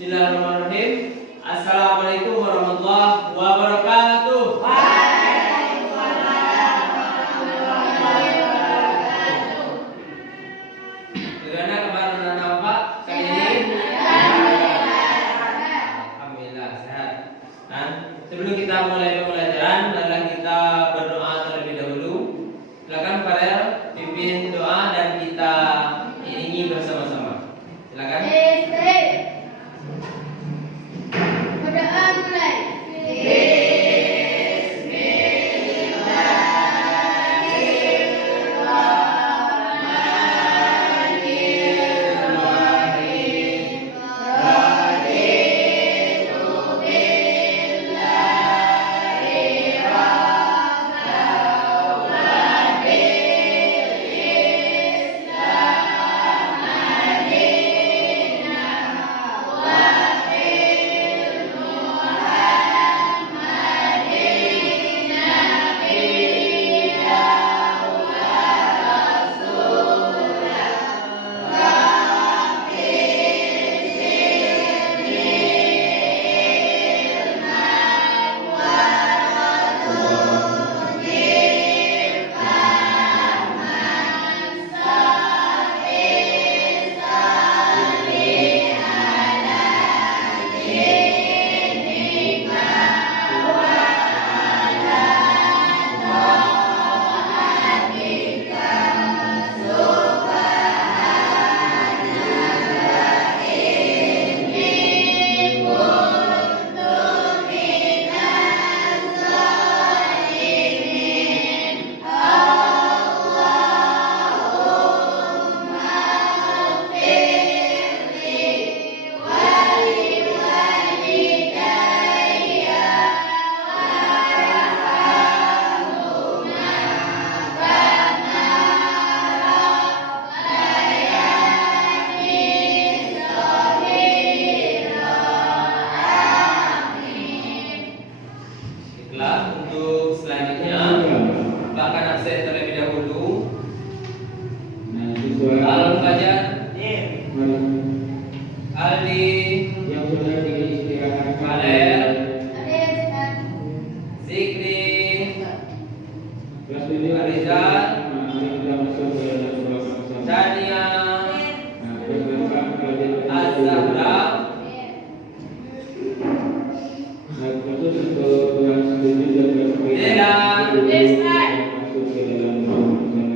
Bismillahirrahmanirrahim. Assalamualaikum warahmatullahi wabarakatuh. Bagaimana kabar anak-anak Pak? Kali ini? Alhamdulillah sehat. Dan sebelum kita mulai pembelajaran, adalah kita berdoa terlebih dahulu. Silakan Farel pimpin doa dan kita iringi bersama-sama. Silakan. Untuk selanjutnya bahkan absen terlebih dahulu. Al-Fajar, Aldi, yang sudah diistirahatkan, Valer, Zikri, Arizal, Dania, Az-Zahra,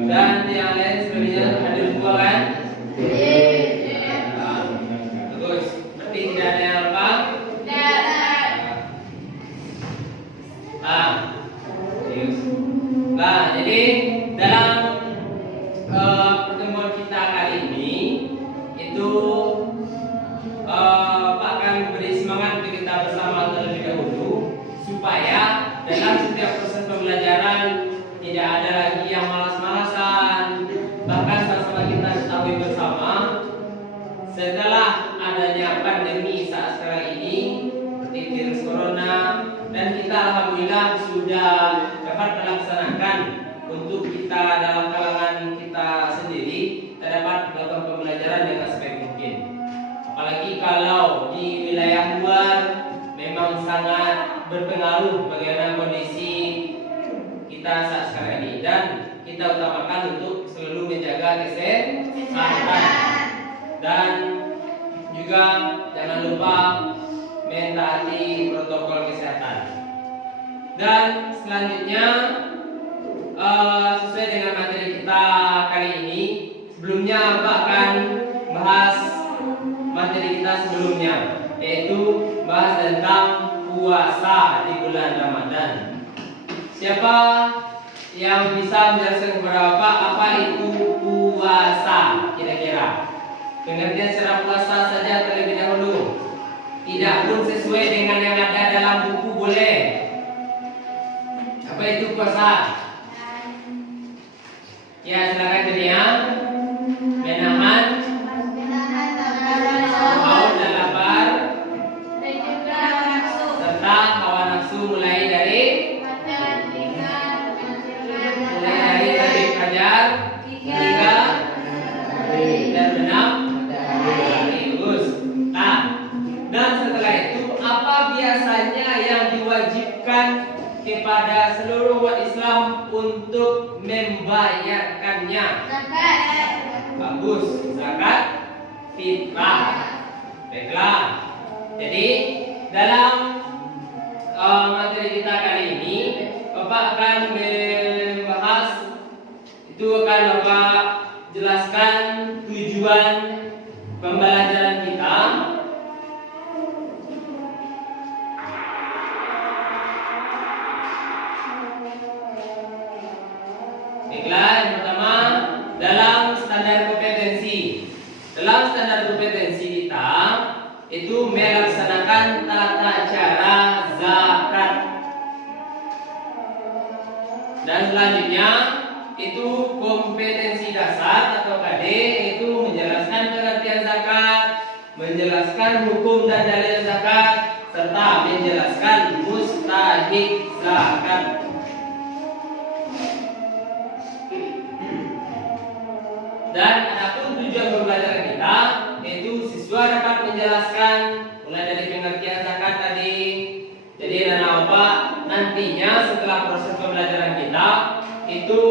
dan yang lain sebenarnya hadir semua kan? Bagus. Berarti tidak ada yang lupa? Nah, jadi dalam pertemuan kita kali ini itu Pak akan beri semangat untuk kita bersama terlebih dahulu supaya dalam setiap proses pembelajaran tidak ada lagi yang malas-malasan. Bahkan sama-sama kita ketahui bersama setelah adanya pandemi saat sekarang ini seperti virus corona, dan kita alhamdulillah sudah dapat melaksanakan untuk kita dalam kalangan kita sendiri kita dapat melakukan pembelajaran dengan sebaik mungkin. Apalagi kalau di wilayah luar memang sangat berpengaruh bagaimana kondisi kita saat sekarang ini, dan kita utamakan untuk selalu menjaga kesehatan dan juga jangan lupa mentaati protokol kesehatan. Dan selanjutnya sesuai dengan materi kita kali ini, sebelumnya Pak akan bahas materi kita sebelumnya, yaitu bahas tentang puasa di bulan Ramadan. Siapa yang bisa menjelaskan kepada Bapak apa itu puasa kira-kira? Pengertian secara puasa saja terlebih dahulu. Tidak pun sesuai dengan yang ada dalam buku boleh. Apa itu puasa? Ya, silakan Julia. Menahan haus dan lapar serta hawa nafsu mulai dari terbit fajar hingga terbenam matahari. Nah, Dan setelah itu apa biasanya yang diwajibkan kepada seluruh umat Islam untuk membayarkannya? Zakat. Bagus, zakat fitrah. Baiklah. Jadi dalam materi kita kali ini, Bapak akan membahas itu akan Bapak jelaskan tujuan pembelajaran kita. Baiklah, yang pertama dalam standar kompetensi. Dalam standar kompetensi kita itu melaksanakan tata cara zakat. Dan selanjutnya itu kompetensi dasar atau KD, itu menjelaskan pengertian zakat, menjelaskan hukum dan dalil zakat, serta menjelaskan mustahik zakat. Dan adapun tujuan pembelajaran kita yaitu siswa dapat menjelaskan mulai dari pengertian zakat tadi. Jadi dan apa nantinya setelah proses pembelajaran kita itu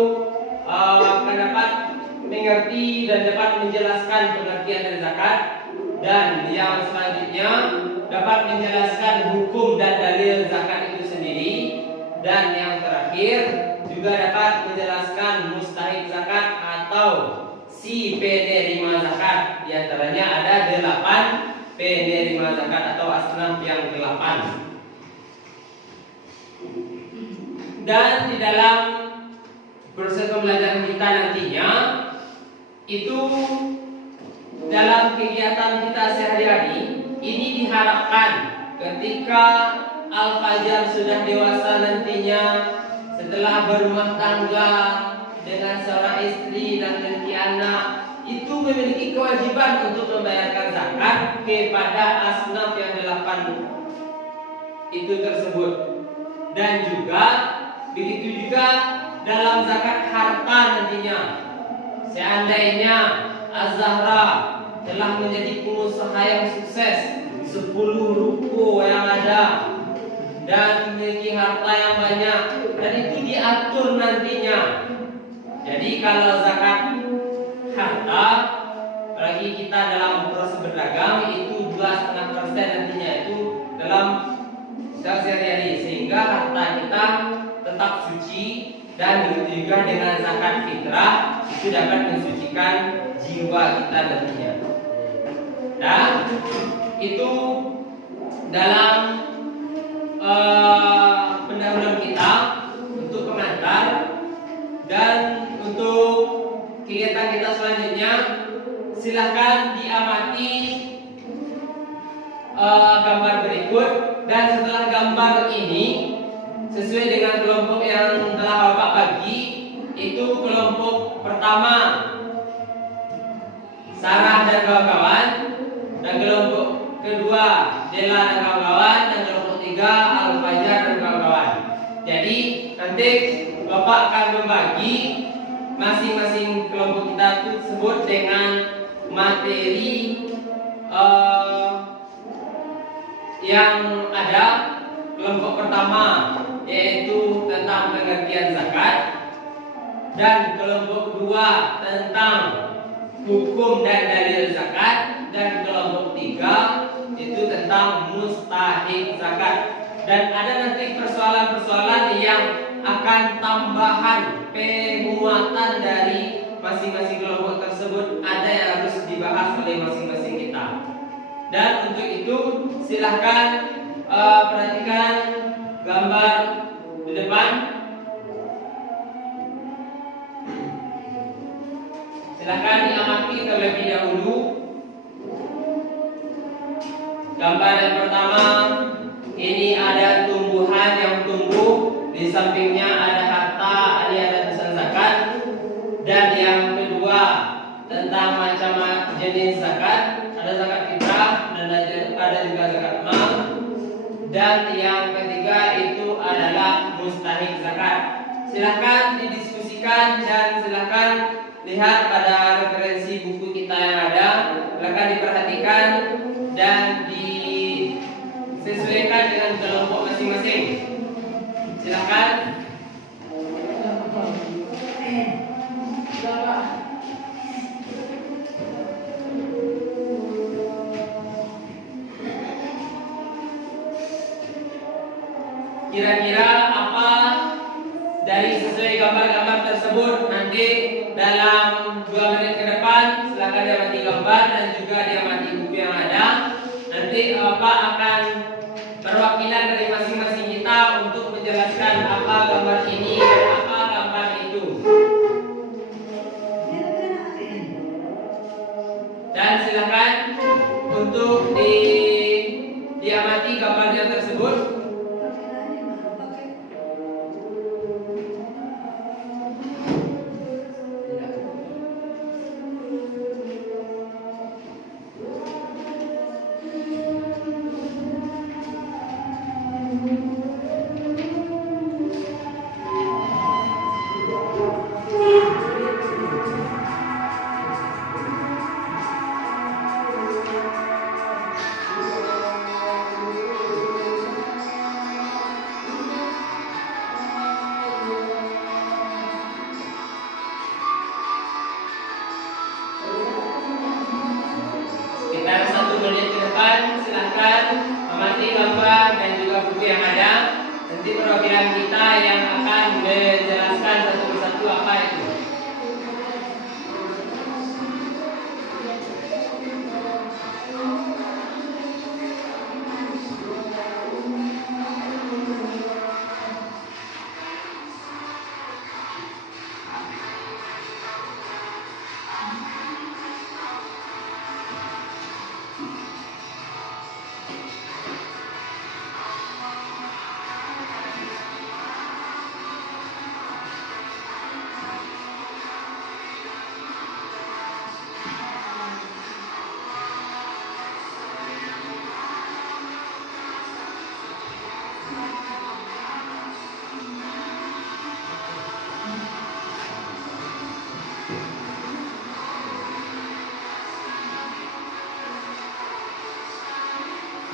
akan dapat mengerti dan dapat menjelaskan pengertian dari zakat, dan yang selanjutnya dapat menjelaskan hukum dan dalil zakat itu sendiri, dan yang terakhir juga dapat menjelaskan mustahik zakat atau si penerima zakat. Di antaranya ada 8 penerima zakat atau asnaf yang 8. Dan di dalam proses pembelajaran kita nantinya itu dalam kegiatan kita sehari-hari ini diharapkan ketika Al-Fajar sudah dewasa nantinya, setelah berumah tangga dengan seorang istri dan memiliki anak, itu memiliki kewajiban untuk membayarkan zakat kepada asnaf yang 8 itu tersebut. Dan juga begitu juga dalam zakat harta nantinya. Seandainya Az-Zahra telah menjadi pengusaha yang sukses, 10 ruko yang ada dan memiliki harta yang banyak, dan itu diatur nantinya. Jadi kalau zakat harta, apalagi kita dalam proses berdagang itu 2,5% nantinya itu dalam sehari-hari, sehingga harta kita tetap suci. Dan begitu juga dengan zakat fitrah, itu dapat mensucikan jiwa kita nantinya. Dan itu dalam pendahuluan kita untuk pengantar. Dan untuk kegiatan kita selanjutnya, silahkan diamati gambar berikut. Dan setelah gambar ini sesuai dengan kelompok yang telah Bapak bagi, itu kelompok pertama Sarah dan kawan-kawan, dan kelompok kedua Dela dan kawan-kawan, dan kelompok tiga Al-Fajar dan kawan-kawan. Jadi nanti Bapak akan membagi masing-masing kelompok kita tersebut dengan materi yang ada. Kelompok pertama yaitu tentang pengertian zakat, dan kelompok kedua tentang hukum dan dalil zakat, dan kelompok tiga itu tentang mustahik zakat. Dan ada nanti persoalan-persoalan yang akan tambahan penguatan dari masing-masing kelompok tersebut, ada yang harus dibahas oleh masing-masing kita. Dan untuk itu silahkan perhatikan gambar di depan. Silahkan diamati terlebih dahulu. Gambar yang pertama, ini ada tumbuhan yang tumbuh, di sampingnya ada harta, ada tulisan zakat. Dan yang kedua tentang macam jenis zakat, ada zakat fitrah dan ada juga zakat mal. Dan yang ketiga itu adalah mustahik zakat. Silahkan didiskusikan dan silahkan lihat pada referensi buku kita yang ada. Silahkan diperhatikan dan silahkan. Kira-kira apa dari sesuai gambar-gambar tersebut nanti dalam 2 menit ke depan silakan diamati gambar dan juga diamati buku yang ada. Nanti Bapak akan perwakilan dari masing-masing kita untuk menjelaskan apa gambar ini dan apa gambar itu. Dan silakan untuk diamati gambarnya tersebut. Sekitar 1 menit ke depan silakan amati gambar dan juga buku yang ada. Nanti perwakilan kita yang akan menjelaskan satu persatu apa itu.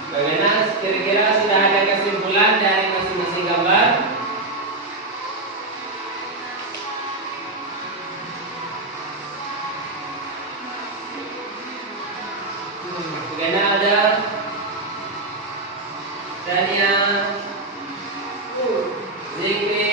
Bagaimana kira-kira sudah ada kesimpulan dari masing-masing gambar? Bagaimana ada Dania, Zikri,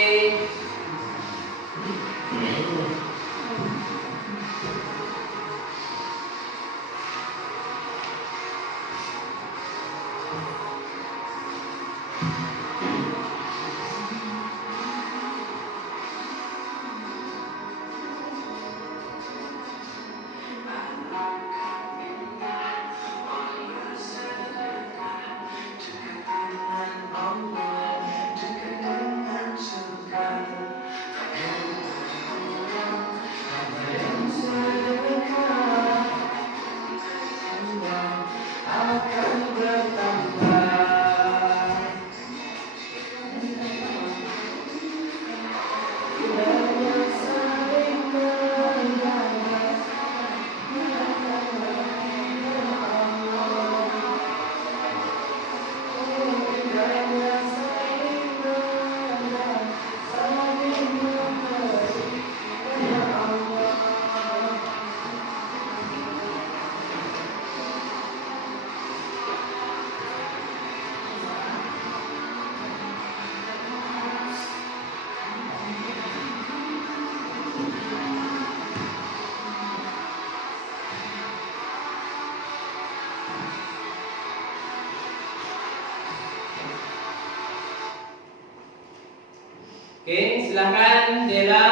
Oke, silakan Dela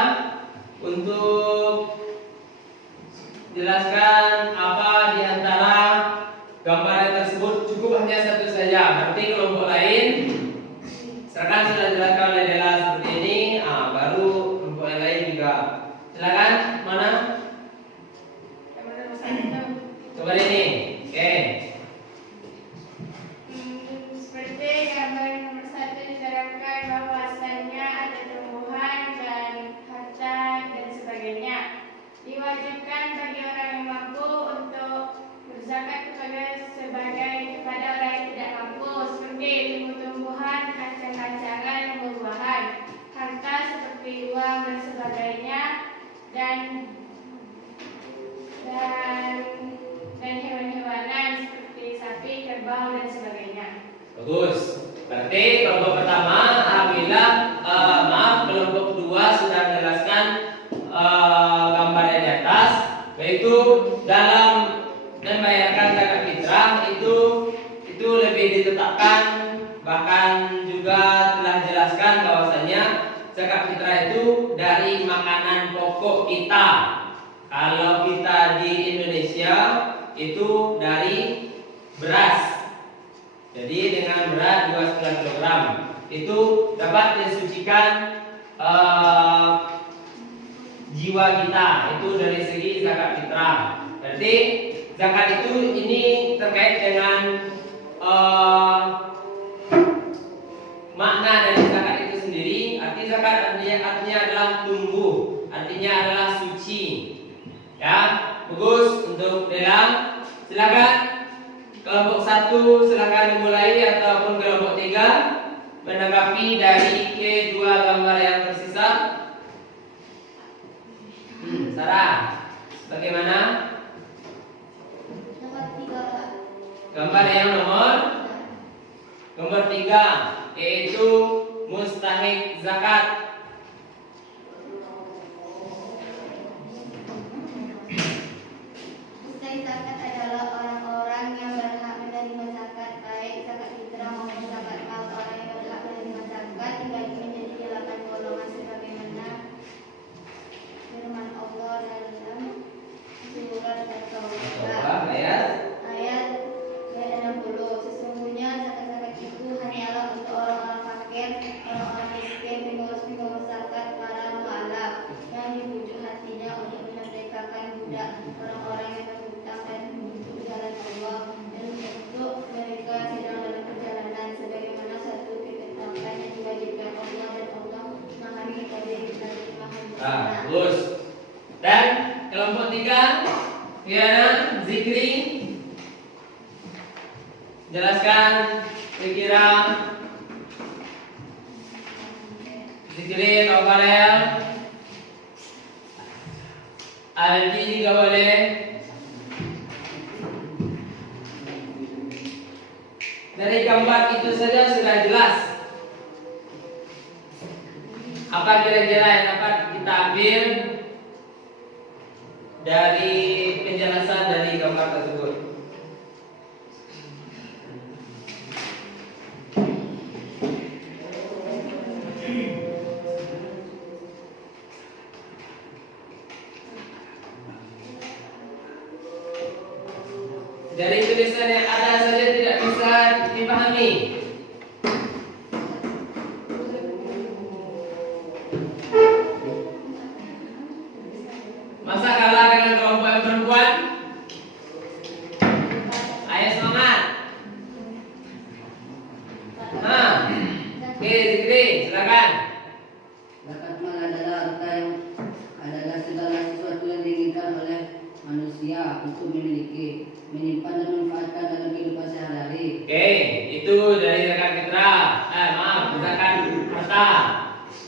untuk jelaskan apa di antara gambar tersebut. Cukup hanya satu saja. Nanti kelompok lain silakan sudah dijelaskan oleh Dela seperti ini. Baru kelompok yang lain juga. Silakan, mana? Coba ini. Oke. Seperti gambar nomor 1 diterangkan bahwasannya ada tumbuhan dan harta dan sebagainya. Diwajibkan bagi orang yang mampu untuk berzakat kepada orang yang tidak mampu, seperti tumbuh bank dan sebagainya. Bagus. Berarti kelompok pertama alhamdulillah, kelompok kedua sudah menjelaskan gambar yang di atas, yaitu dalam membayarkan zakat fitrah itu lebih ditetapkan, bahkan juga telah jelaskan bahwasanya zakat fitrah itu dari makanan pokok kita. Kalau kita di Indonesia itu dari beras. Jadi dengan berat 2,5 kg itu dapat mensucikan jiwa kita, itu dari segi zakat fitrah. Berarti zakat itu ini terkait dengan makna dari zakat itu sendiri. Arti zakat artinya adalah tumbuh, artinya adalah suci. Ya, bagus. Untuk dalam silakan kelompok 1 silakan dimulai ataupun kelompok 3 menanggapi dari kedua gambar yang tersisa. Sarah, bagaimana? Nomor 3, Pak. Gambar yang nomor 3 yaitu mustahik zakat. Mustahik zakat adalah orang-orang yang berhak menerima zakat, baik zakat fitrah maupun zakat mal. Orang yang berhak menerima zakat dibagi menjadi 8 golongan sebagaimana firman Allah dalam surat At-Taubah ayat 60. Sesungguhnya zakat-zakat itu hanyalah untuk orang-orang fakir, orang-orang miskin, pengurus-pengurus zakat, para mualaf yang dibujuk hatinya untuk memerdekakan budak, orang-orang yang berhutang dan untuk jalan Allah, dan untuk mereka sedang dalam perjalanan, sebagaimana satu ketetapan yang diwajibkan Allah, dan Allah Maha Mengetahui lagi Maha Bijaksana. Bagus. Dan kelompok 3 Fiana, Zikri, jelaskan kira-kira. Zikri atau Farel, Aldi juga boleh. Dari gambar itu saja sudah jelas apa kira-kira yang dapat kita ambil dari penjelasan dari gambar tersebut. Dari tulisan yang ada saja tidak bisa dipahami. Masa kalah dengan kelompok yang perempuan? Ayo semangat. Oke, Zikri, silakan. Zakat mal adalah harta yang adalah segala sesuatu yang diinginkan oleh manusia untuk memiliki, menyimpan dan memanfaatkan dalam kehidupan sehari-hari. Oke, itu dari zakat fitrah. Zakat harta.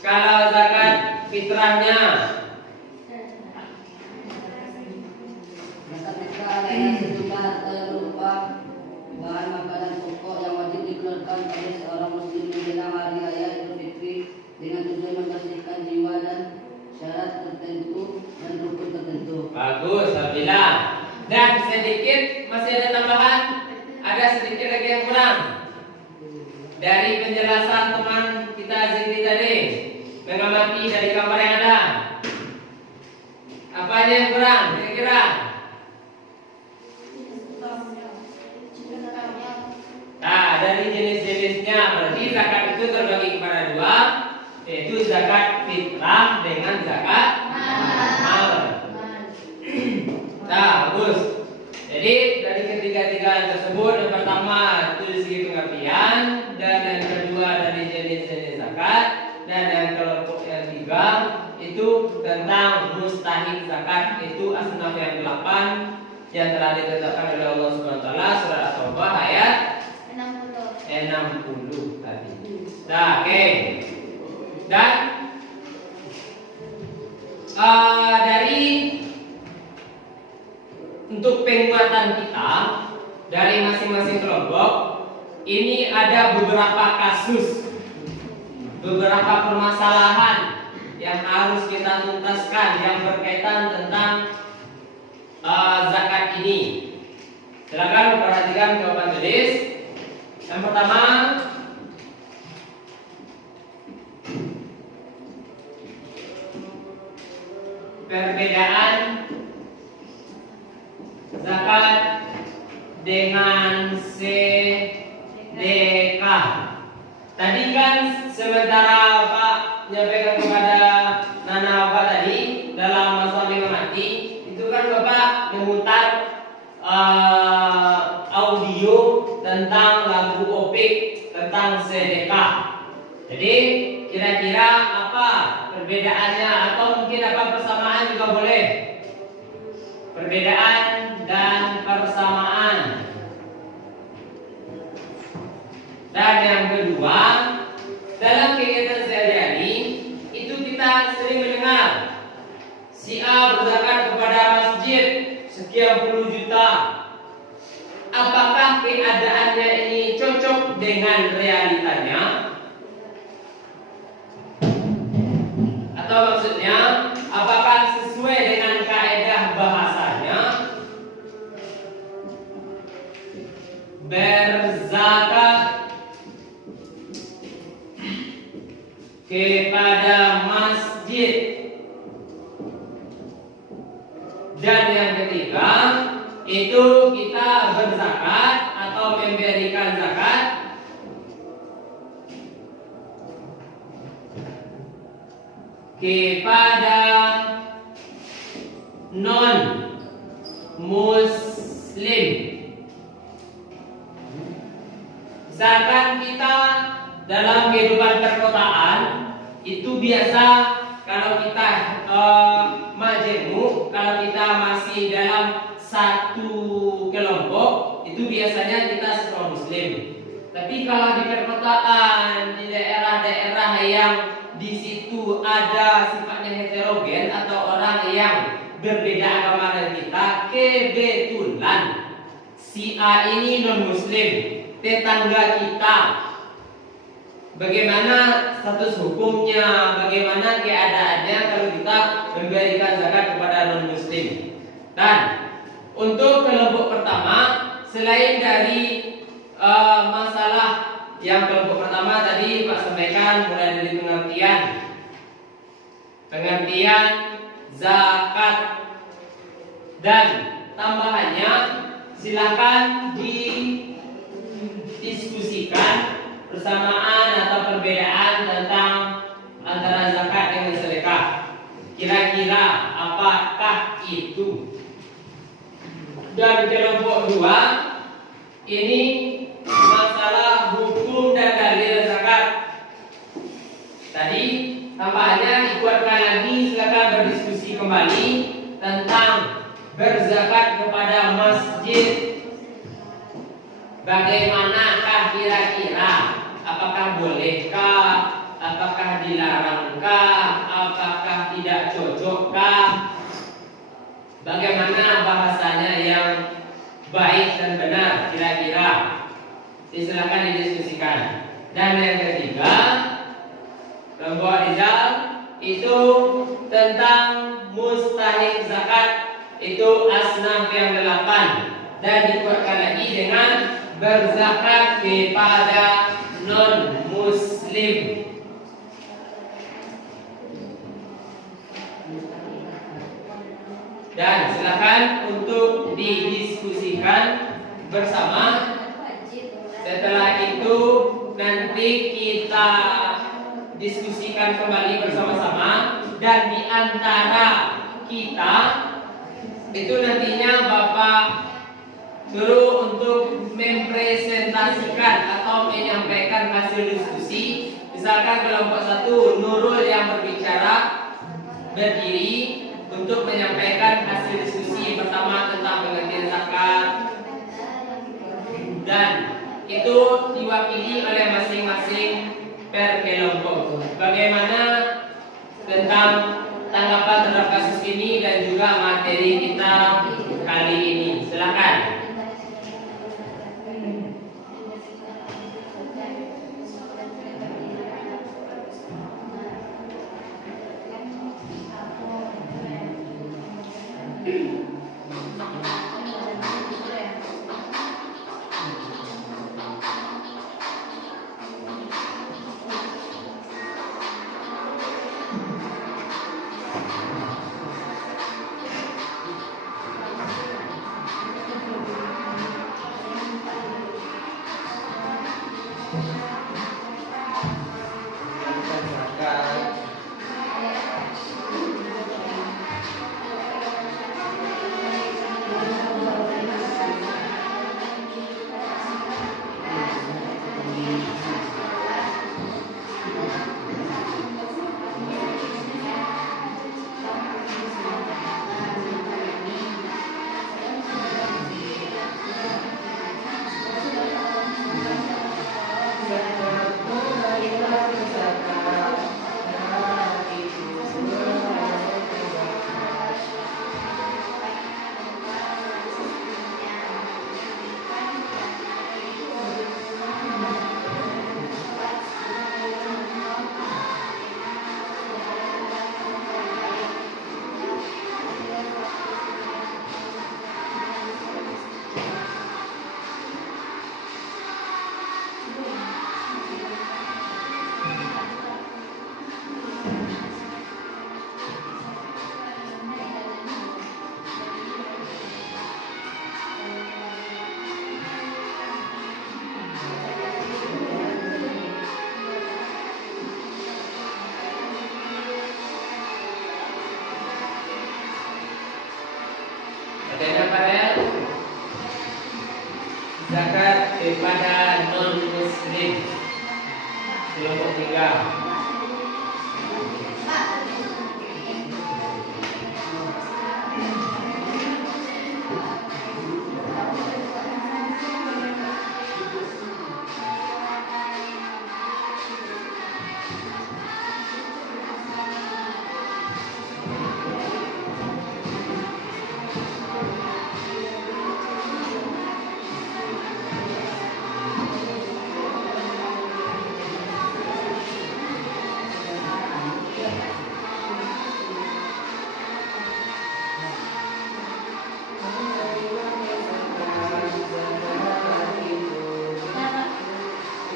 Kalau zakat fitrahnya, Zakat fitrah adalah sejumlah harta yang berupa bahan makanan pokok yang wajib dikeluarkan oleh seorang muslim menjelang hari raya Idul Fitri dengan tujuan membersihkan jiwa dan syarat tertentu dan rukun tertentu. bagus, alhamdulillah. Dan sedikit masih ada tambahan, ada sedikit lagi yang kurang dari penjelasan teman kita Zikri tadi, mengamati dari gambar yang ada. Apa aja yang kurang kira-kira? Nah, dari jenis-jenisnya berarti zakat itu terbagi kepada dua, yaitu zakat fitrah dengan zakat mal. Nah, bagus. Jadi dari ketiga-tiga yang tersebut, yang pertama itu dari segi pengertian, dan yang kedua dari jenis-jenis zakat, dan yang kelompok yang 3 itu tentang mustahik zakat, itu asnaf yang 8 yang telah ditetapkan oleh Allah Subhanahu wa taala, surat At-Taubah ayat 60 tadi. Nah, oke. Dan dari untuk penguatan kita dari masing-masing kelompok, ini ada beberapa kasus, beberapa permasalahan yang harus kita tuntaskan yang berkaitan tentang zakat ini. Silakan perhatikan jawaban tulis. Yang pertama, perbedaan zakat dengan sedekah. Tadi kan sementara Pak menyampaikan kepada Nana Bapak tadi dalam masalah minggu mati, itu kan Bapak memutar audio tentang lagu Opik tentang sedekah. Jadi kira-kira apa perbedaannya atau mungkin apa persamaan juga boleh. Perbedaan dan persamaan. Dan yang kedua, dalam kegiatan sehari-hari itu kita sering mendengar si A berzakat kepada masjid sekian puluh juta. Apakah keadaannya ini cocok dengan realitanya? Atau maksudnya, apakah sesuai dengan kaidah bahasanya? Berzakat kepada masjid. Dan yang ketiga, itu kita berzakat atau memberikan zakat kepada non muslim. Misalkan kita dalam kehidupan perkotaan itu biasa kalau kita majemuk, kalau kita masih dalam satu kelompok itu biasanya kita sesama muslim. Tapi kalau di perkotaan, di daerah-daerah yang di situ ada sifatnya heterogen atau orang yang berbeda agama dengan kita, kebetulan si A ini non muslim, tetangga kita. Bagaimana status hukumnya, bagaimana keadaannya kalau kita memberikan zakat kepada non muslim. Dan untuk kelompok pertama, selain dari masalah yang kelompok pertama tadi Pak sampaikan mulai dari pengertian zakat, dan tambahannya silakan didiskusikan persamaan atau perbedaan tentang antara zakat dengan sedekah. Kira-kira apakah itu? Dan kelompok 2 ini masalah hukum dan dalil zakat. Tadi tambahannya dikuatkan lagi, silakan berdiskusi kembali tentang berzakat kepada masjid. Bagaimanakah kira-kira? Apakah bolehkah? Apakah dilarangkah? Apakah tidak cocokkah? Bagaimana bahasanya yang baik dan benar kira-kira? Silakan didiskusikan. Dan yang ketiga, kelompok Rizal itu tentang mustahik zakat, itu asnaf yang 8, dan dikuatkan lagi dengan berzakat kepada non muslim. Dan silakan untuk didiskusikan bersama. Setelah itu nanti kita diskusikan kembali bersama-sama, dan di antara kita itu nantinya Bapak suruh untuk mempresentasikan atau menyampaikan hasil diskusi. Misalkan kelompok 1 Nurul yang berbicara berdiri untuk menyampaikan hasil diskusi pertama tentang pengertian zakat, dan itu diwakili oleh masing-masing per kelompok. Bagaimana tentang tanggapan terhadap kasus ini dan juga materi kita kali ini? Silakan. zakat. Adanya Farel, zakat daripada non muslim kelompok 3.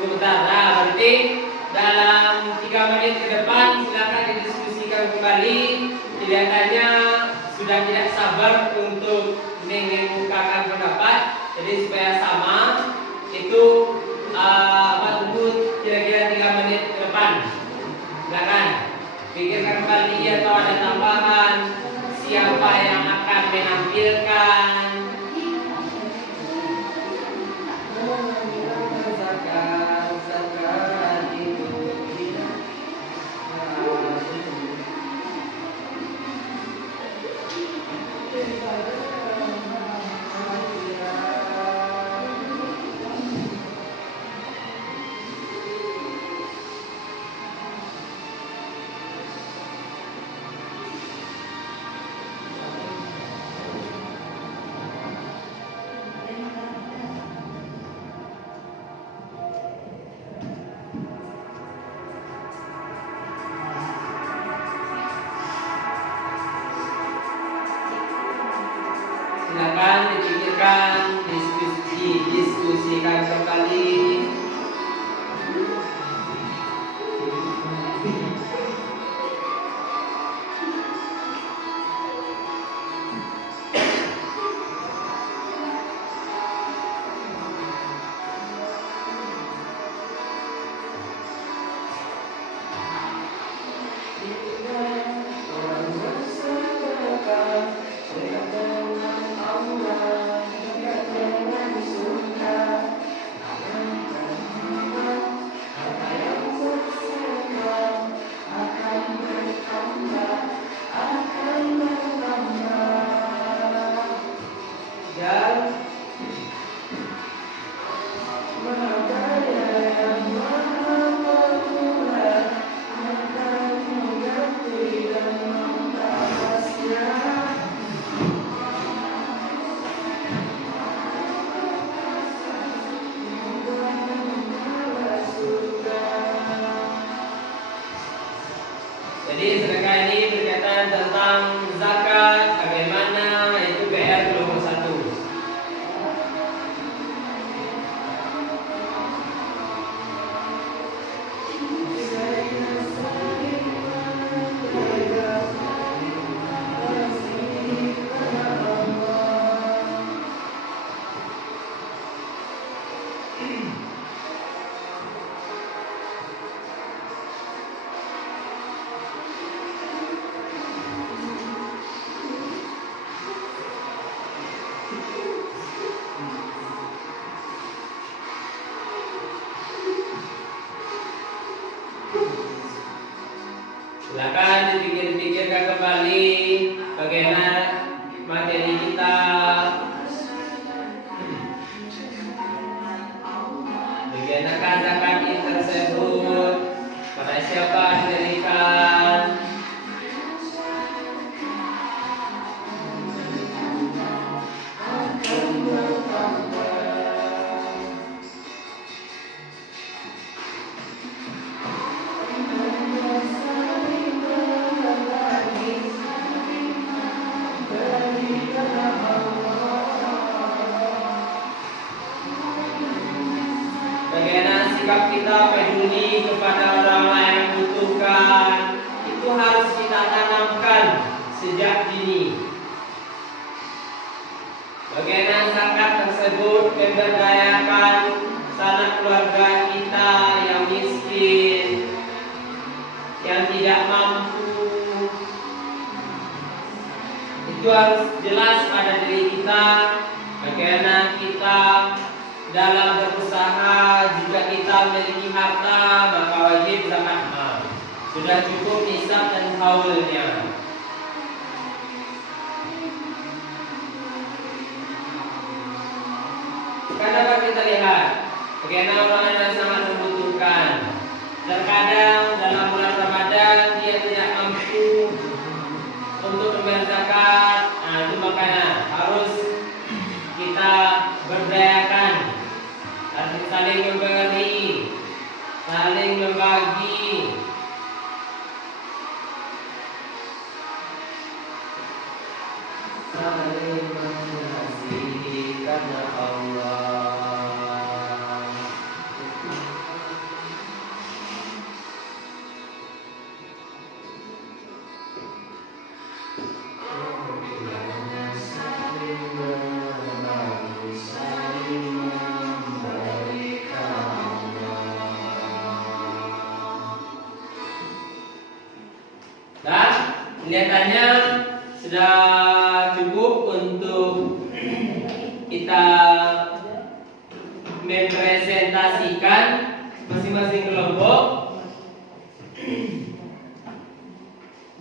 Sementara berarti dalam 3 menit ke depan silakan didiskusikan kembali. Kelihatannya sudah tidak sabar untuk mengemukakan pendapat. Jadi supaya sama itu tunggu kira-kira 3 menit ke depan. Silakan pikirkan kembali atau ada tambahan siapa yang akan menampilkan zakat itu. Silakan dipikirkan, diskusikan kembali. Jadi sedekah ini berkaitan tentang zakat, bagaimana itu PR kelompok 1. Silakan dipikir-pikirkan kembali bagaimana materi kita, bagaimana zakat ini tersebut, pada siapa diberikan. Bagaimana sikap kita peduli kepada orang lain yang membutuhkan, itu harus kita tanamkan sejak dini. Bagaimana zakat tersebut memberdayakan sanak keluarga kita yang miskin, yang tidak mampu, itu harus jelas pada diri kita. Bagaimana kita dalam berusaha, jika kita memiliki harta maka wajib zakat mal. Sudah cukup nisab dan haulnya. Kan dapat kita lihat bagaimana orang yang sangat membutuhkan. Terkadang dalam bulan Ramadan dia tidak mampu untuk membayar zakat. Nah, itu makanya harus kita berdayakan, harus saling memberi, saling membagi. Saling mengasihi karena Allah. Dan kelihatannya sudah cukup untuk kita mempresentasikan masing-masing kelompok.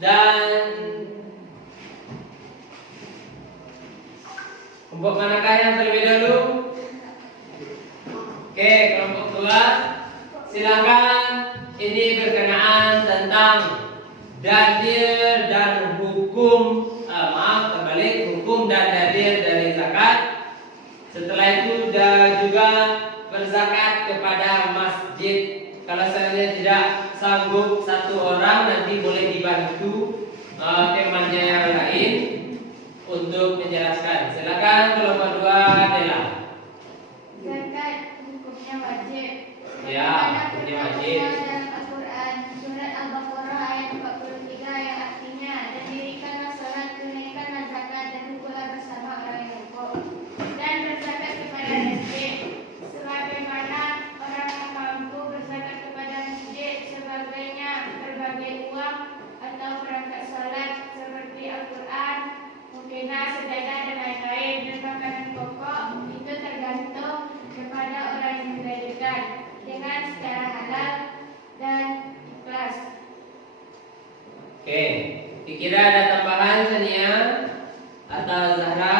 Dan kelompok manakah yang terlebih dahulu? Oke, kelompok tua. Silakan, ini berkenaan tentang dalil dan hukum, hukum dan dalil dari zakat. Setelah itu juga berzakat kepada masjid. Kalau seandainya tidak sanggup satu orang, nanti boleh dibantu temannya yang lain untuk menjelaskan. Silakan kelompok dua, Dela. Zakat hukumnya wajib. Ya, hukumnya wajib. Dalam Al-Quran surat Al-Baqarah ayat 43 yang artinya, dan dirikanlah salat, tunaikanlah zakat, dan kumpullah bersama orang yang rukuk, dan berzakat kepada masjid. Sebagaimana orang yang mampu berzakat kepada masjid, sebagainya berbagai uang atau perangkat salat seperti Al-Quran, mukena, sejadah dan lain-lain, dan makanan pokok itu tergantung kepada orang yang mendirikan dengan secara halal dan ikhlas. Oke, dikira ada tambahan Sania atau Zahra?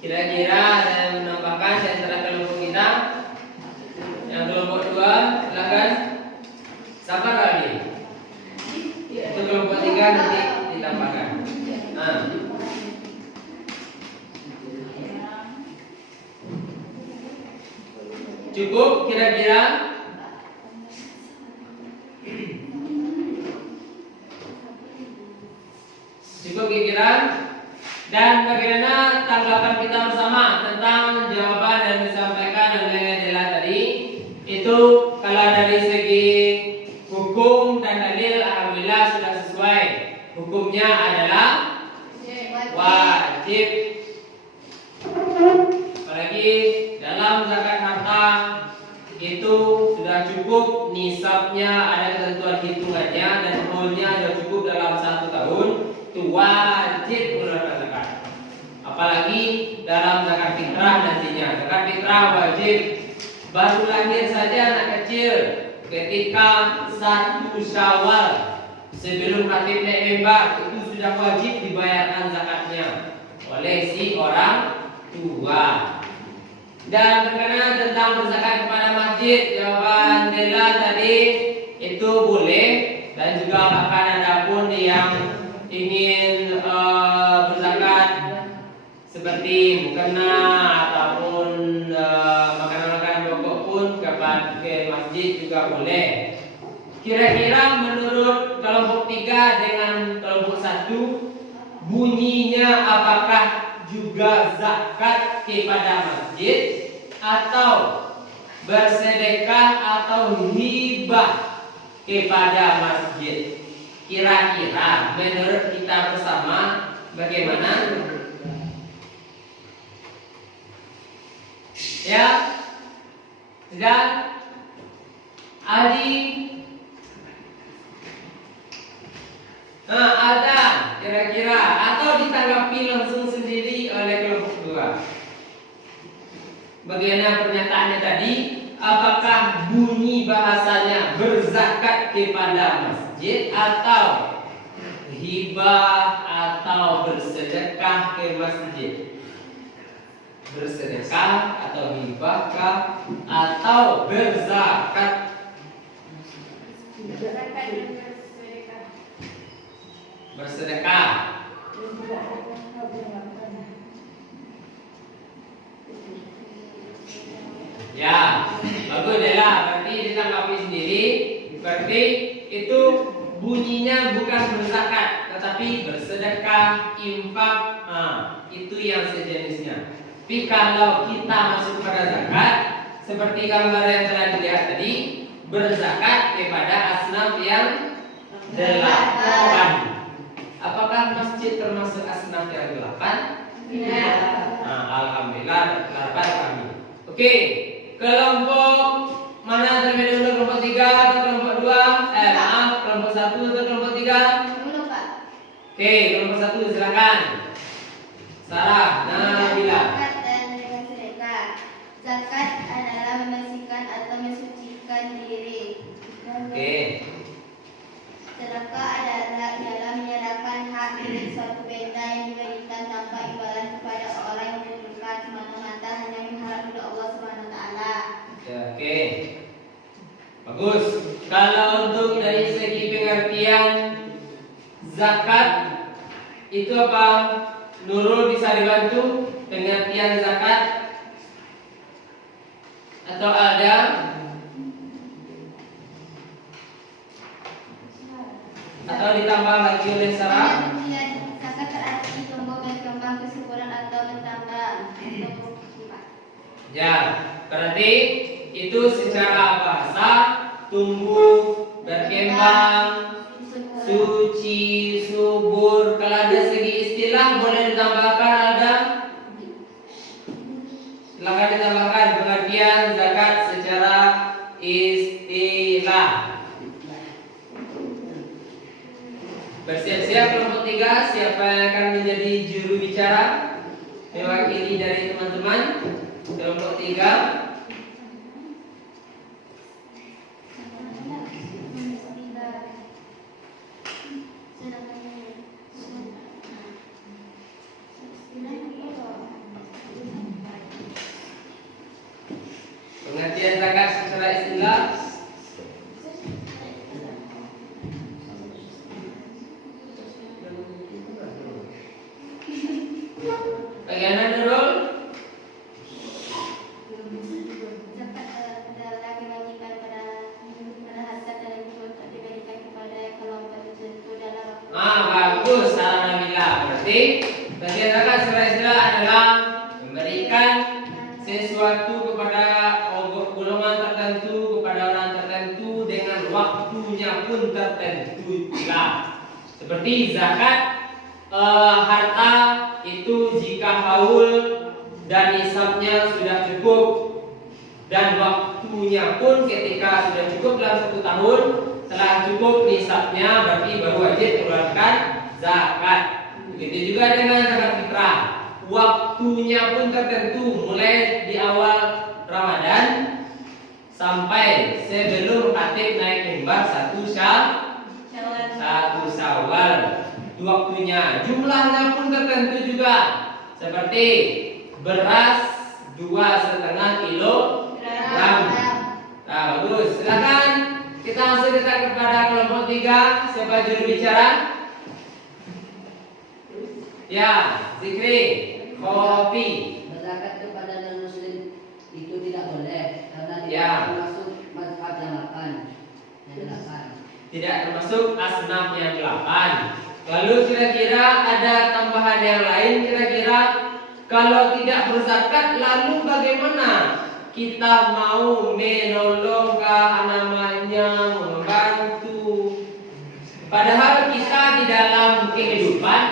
Kira-kira ada yang menambahkan di antara kelompok kita? Yang kelompok dua, silakan. Sabar lagi. Itu kelompok tiga nanti ditambahkan. Nah. Cukup kira-kira? Cukup kira-kira? Dan bagaimana tanggapan kita bersama tentang jawaban yang disampaikan oleh Dela tadi? Itu kalau dari segi hukum dan dalil, alhamdulillah sudah sesuai. Hukumnya adalah wajib. Apalagi dalam zakat harta itu sudah cukup nisabnya, ada ketentuan hitungannya, dan haulnya sudah cukup dalam 1 tahun. Itu wajib mengeluarkan zakat. Apalagi dalam zakat fitrah nantinya. Zakat fitrah wajib. Baru lahir saja anak kecil ketika 1 Syawal sebelum khatib naik mimbar itu sudah wajib dibayarkan zakatnya oleh si orang tua. Dan berkenaan tentang berzakat kepada masjid, jawaban Dela tadi itu boleh, dan juga bahkan ada pun yang ingin berzakat seperti mukena ataupun makanan-makanan pokok pun ke masjid juga boleh. Kira-kira menurut kelompok 3 dengan kelompok 1 bunyinya apakah juga zakat kepada masjid atau bersedekah atau hibah kepada masjid? Kira-kira menurut kita bersama bagaimana? Ya, dan Adi, ada kira-kira atau ditanggapi langsung sendiri oleh kelompok 2. Bagaimana pernyataannya tadi? Apakah bunyi bahasanya berzakat kepada masjid atau hibah atau bersedekah ke masjid? Bersedekah atau hibahkah atau berzakat? Bersedekah. Ya, bagus Dela. Berarti ditanggapi sendiri. Berarti itu bunyinya bukan berzakat, tetapi bersedekah, infak. Itu yang sejenisnya. Tapi kalau kita masuk pada zakat, seperti gambar yang telah dilihat tadi, berzakat kepada asnaf yang 8. Apakah masjid termasuk asnaf yang 8? Tidak. Alhamdulillah, 8 kami. Oke, kelompok mana terlebih dahulu, kelompok 3 atau kelompok 2? Kelompok 1 atau kelompok 3? Dulu, Pak. Oke, kelompok 1 silakan. Sarah, Nabila. Zakat dan dengan sedekah. Zakat adalah membersihkan atau mensucikan diri. Oke. Sedekah adalah ialah menyerahkan hak milik suatu benda yang diberikan tanpa imbalan kepada orang yang membutuhkan, semata-mata hanya mengharap ridho Allah Subhanahu wa taala. Oke. Bagus. Kalau untuk dari segi pengertian zakat itu apa? Nurul bisa dibantu pengertian zakat atau ada? Atau ditambah lagi oleh Sarah? Zakat berarti tumbuh berkembang, kesuburan atau bertambah. Ya, berarti itu secara bahasa tumbuh, berkembang, suci, subur. Kalau ada segi istilah boleh ditambahkan, ada? Silakan ditambahkan pengertian zakat secara istilah. Bersiap-siap kelompok 3, siapa yang akan menjadi juru bicara mewakili dari teman-teman kelompok 3? Pengertian zakat secara istilah. Bagaimana Nurul? Zakat adalah kewajiban pada harta dan untuk diberikan kepada kelompok tertentu dalam waktu. Bagus, Sarah Nabila. Berarti bagian zakat secara istilah adalah memberikan sesuatu kepada golongan tertentu, kepada orang tertentu dengan waktunya pun tertentu juga. Seperti zakat harta itu jika haul dan nisabnya sudah cukup dan waktunya pun ketika sudah cukup dalam 1 tahun, telah cukup nisabnya, berarti baru wajib mengeluarkan zakat. Begitu juga dengan zakat fitrah, waktunya pun tertentu, mulai di awal Ramadan sampai sebelum khatib waktunya. Jumlahnya pun tertentu juga. Seperti beras 2,5 kilogram. Nah, bagus. Silakan kita langsung kepada kelompok 3. Siapa juru bicara? Ya, Zikri, kopi. Berzakat kepada non-muslim itu tidak boleh karena tidak Ya. termasuk mazhab yang 8. Tidak termasuk asnaf yang 8. Lalu kira-kira ada tambahan yang lain kira-kira kalau tidak berzakat lalu bagaimana kita mau menolongkah namanya membantu? Padahal kita di dalam kehidupan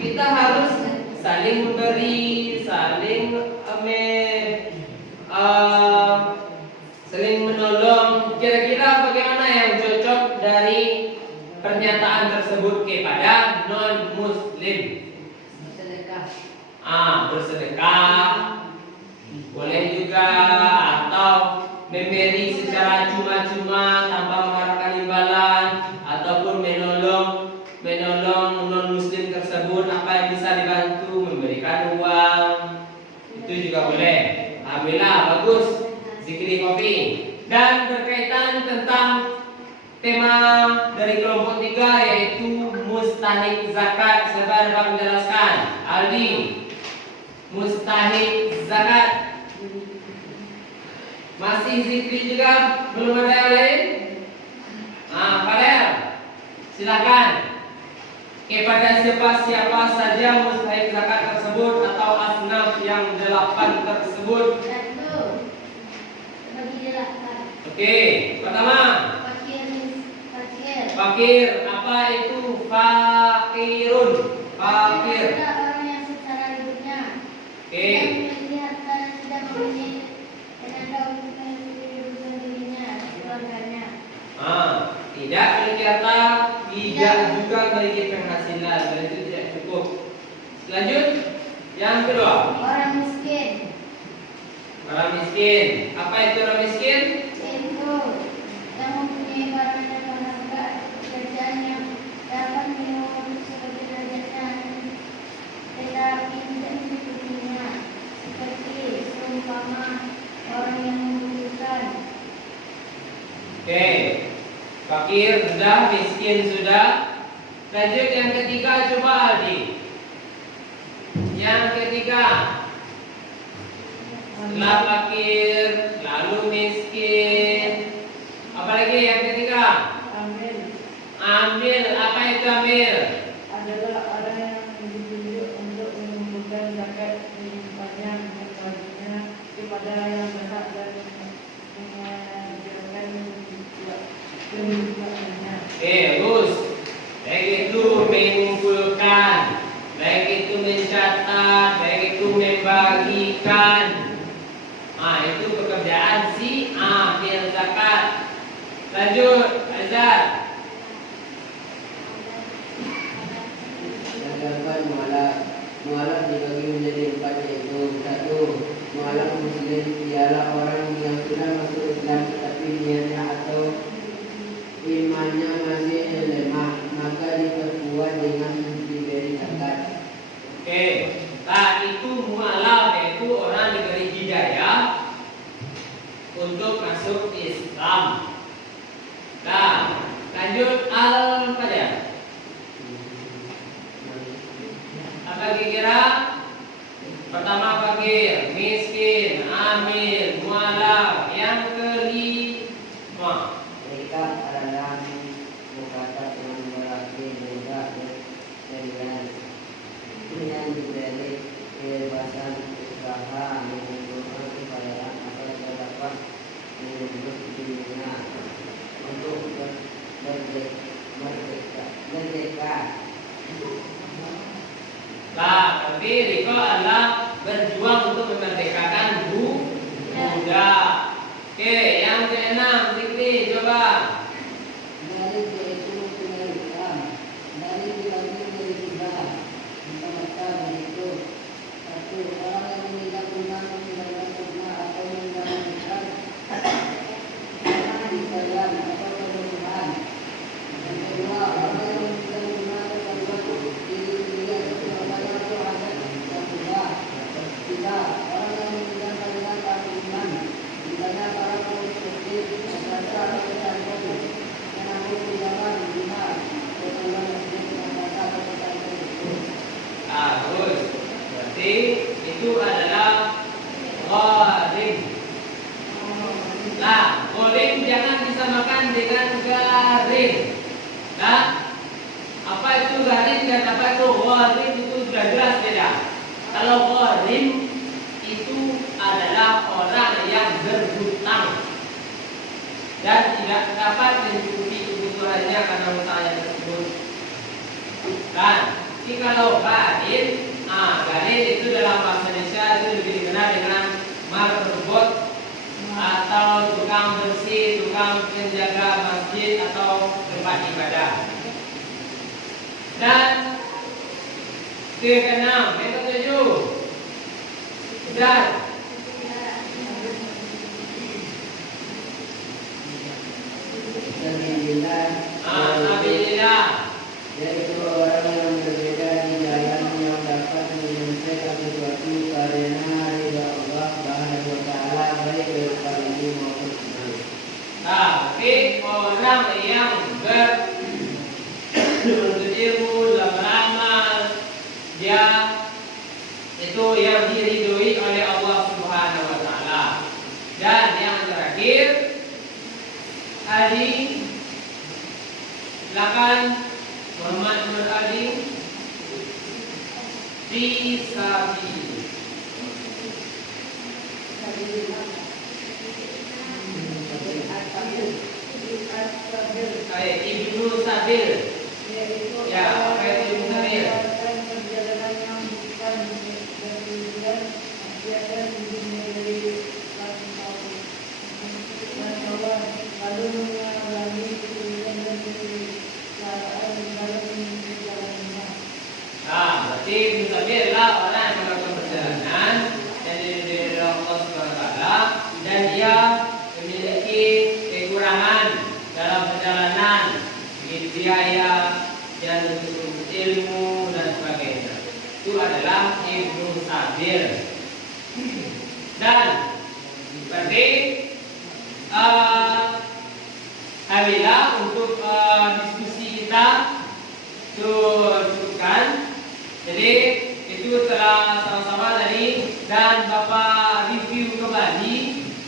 kita harus saling memberi, saling menolong. Kira-kira bagaimana yang cocok dari pernyataan tersebut kepada non-muslim? Bersedekah. Bersedekah boleh juga, atau memberi secara cuma-cuma tanpa mengharapkan imbalan, ataupun menolong non-muslim tersebut apa yang bisa dibantu, memberikan uang, itu juga boleh. Alhamdulillah, bagus. Zikri kopi. Dan berkaitan tentang tema dari kelompok 3 yaitu mustahik zakat. Siapa dapat menjelaskan? Aldi, mustahik zakat. Masih Zikri juga? Belum ada yang lain? Fadel, silakan. Kepada siapa saja mustahik zakat tersebut atau asnaf yang 8 tersebut? 1. Bagi 8. Oke, pertama Fakir. fakir. Apa itu fakirun? Fakir. Adalah orang yang secara hidupnya Oke. tidak memiliki harta dan tidak memiliki tenaga untuk menghidupi kehidupan dirinya dan keluarganya. Tidak memiliki harta, tidak juga memiliki penghasilan, dan itu tidak cukup. Lanjut, yang kedua, Orang miskin orang miskin. Apa itu orang miskin? yaitu yang mempunyai barang dan berharga pekerjaan yang dapat minum seperti derajatnya tetapi tidak mencukupinya, seperti seumpama orang yang membutuhkan. Oke, fakir sudah, miskin sudah. Lanjut yang ketiga, coba Aldi. Yang ketiga, setelah fakir, lalu miskin. Apalagi yang ketiga? Ambil. Apa itu ambil? Adalah orang yang ditunjuk untuk mengumpulkan zakat menyimpannya dan membaginya kepada yang berhak dan mengajarkan kehidupannya. Bagus. Baik itu mengumpulkan, baik itu mencatat, baik itu membagikan. Itu pekerjaan si amil zakat. Lanjut, Azhar. Sedangkan mualaf dibagi menjadi 4 yaitu 1. Mualaf muslim ialah orang yang sudah masuk Islam tetapi niatnya atau imannya masih lemah, maka diperkuat dengan diberi zakat. Oke, itu mualaf, yaitu orang diberi hidayah untuk masuk Islam. Lanjut Al-Fajr. Apa kira-kira? Pertama fakir, miskin, amil, mualaf. Yang kelima, Mereka adalah mukatab yang berarti juga dengan yang diberi kebebasan usaha mengumpulkan kekayaan agar dapat mengurus dirinya untuk merdeka. berarti Riko adalah berjuang untuk memerdekakan budak. Oke, yang keenam, Zikri, coba. Dari yaitu mempunyai Islam. Dari dibagi menjadi 3. Pertama yaitu 1. Orang yang meninggal rumah meninggalkan rumah atau meninggalkan di jalan atau perumahan. Yang kedua, orang yang meninggal rumah terdapat Satu, gharim itu sudah jelas beda. Kalau gharim itu adalah orang yang berhutang dan tidak dapat mencukupi kebutuhannya karena hutangnya tersebut. Dan jikalau gharim, gharim itu dalam bahasa Indonesia itu lebih dikenal dengan marbot atau tukang bersih, tukang penjaga masjid atau tempat ibadah. Dan keenam, yang ketujuh, dan sabilillah, yaitu orang yang berbeda di jalan yang dapat menyelesaikan sesuatu karena ridha Allah Subhanahu wa taala baik berupa ilmu maupun amal. Tapi orang yang menuntut ilmu dan beramal, dia itu yang diridhoi oleh Allah Subhanahu wa taala. Dan yang terakhir, Ali silakan Muhammad Nur Ali Fisabi. Ibnu Sabil. Ya, apa itu Ibnu Sabil? Perjalanan yang bukan bertujuan akhirnya dunia dari lalu mengalami kesulitan dan kesalahan dalam perjalanannya. Berarti Ibnu Sabil lah orang yang melakukan perjalanan dan diridhoi Allah Subhanahu wa taala dan dia memiliki kekurangan dalam perjalanan, biaya dan untuk ilmu dan sebagainya. Itu adalah Ibnu Sabil. Dan berarti alhamdulillah untuk diskusi kita cukupkan. Jadi itu telah sama-sama tadi dan Bapak review kembali,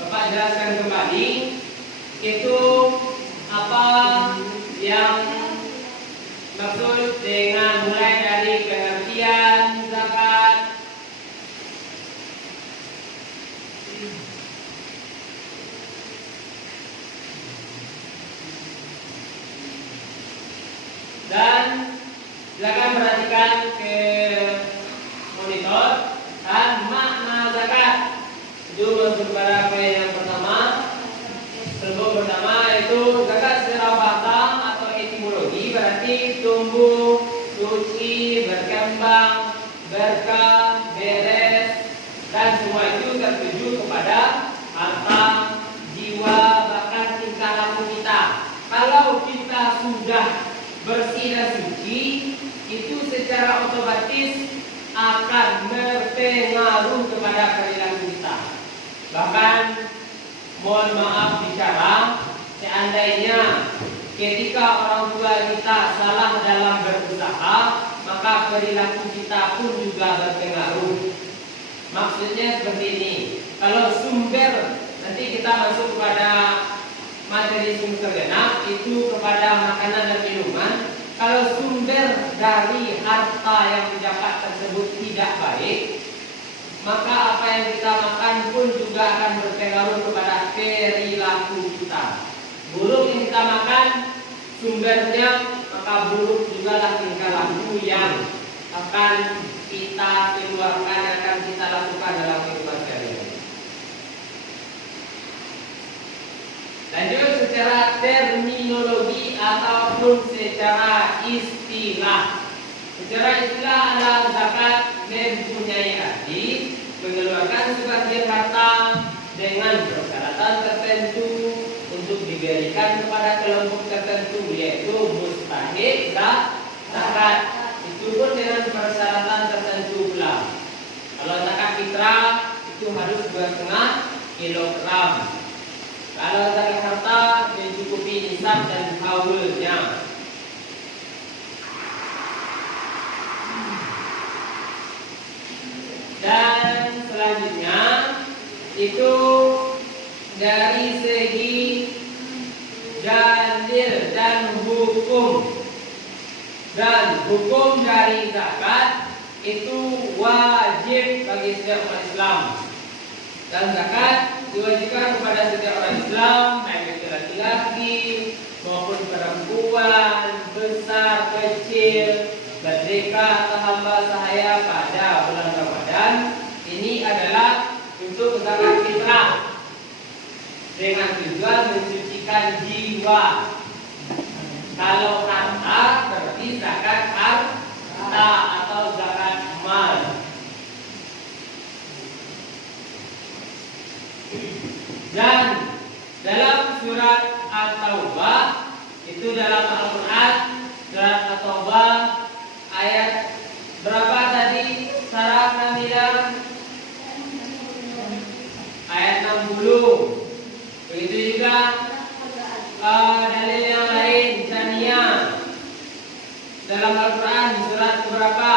Bapak jelaskan kembali itu apa yang maksud dengan mulai dari pengertian zakat, dan silakan perhatikan ke monitor dan makna zakat. Itu masuk pada poin yang pertama. Kelompok pertama itu zakat secara bahasa atau etimologi berarti tumbuh, suci, berkembang, berkah, beres, dan semua itu tertuju kepada harta, jiwa, bahkan tingkah laku kita. Kalau kita sudah bersih dan suci, itu secara otomatis akan berpengaruh kepada perilaku kita. Bahkan mohon maaf bicara, seandainya ketika orang tua kita salah dalam berusaha, maka perilaku kita pun juga berpengaruh. Maksudnya seperti ini. Kalau sumber, nanti kita masuk kepada materi sumber genap, itu kepada makanan dan minuman. Kalau sumber dari harta yang didapat tersebut tidak baik, maka apa yang kita makan pun juga akan berpengaruh kepada perilaku kita. Buruk yang kita makan sumbernya, maka buruk juga lah tingkah laku yang akan kita keluarkan, yang akan kita lakukan dalam kehidupan sehari-hari. Lanjut secara terminologi ataupun secara istilah. Secara istilah adalah zakat mempunyai arti mengeluarkan sebagian harta dengan persyaratan tertentu untuk diberikan kepada kelompok tertentu, yaitu mustahik zakat. Itu pun dengan persyaratan tertentu pula. Kalau zakat fitrah itu harus 2,5 kilogram. Kalau zakat harta mencukupi nisab dan haulnya. Dan selanjutnya itu dari segi dalil dan hukum. Dan hukum dari zakat itu wajib bagi setiap umat Islam. Dan zakat diwajibkan kepada setiap orang Islam, baik itu laki-laki maupun perempuan, besar, kecil, merdeka atau hamba sahaya pada bulan Ramadan. Ini adalah untuk zakat fitrah dengan tujuan mensucikan jiwa. Kalau harta berarti zakat harta atau zakat mal. Dan dalam surat At-Taubah, itu dalam Al-Quran, surat At-Taubah ayat berapa tadi? Sarah Kamila ayat 60. Begitu juga dalil yang lain, Zaniyah dalam Al-Quran surat berapa?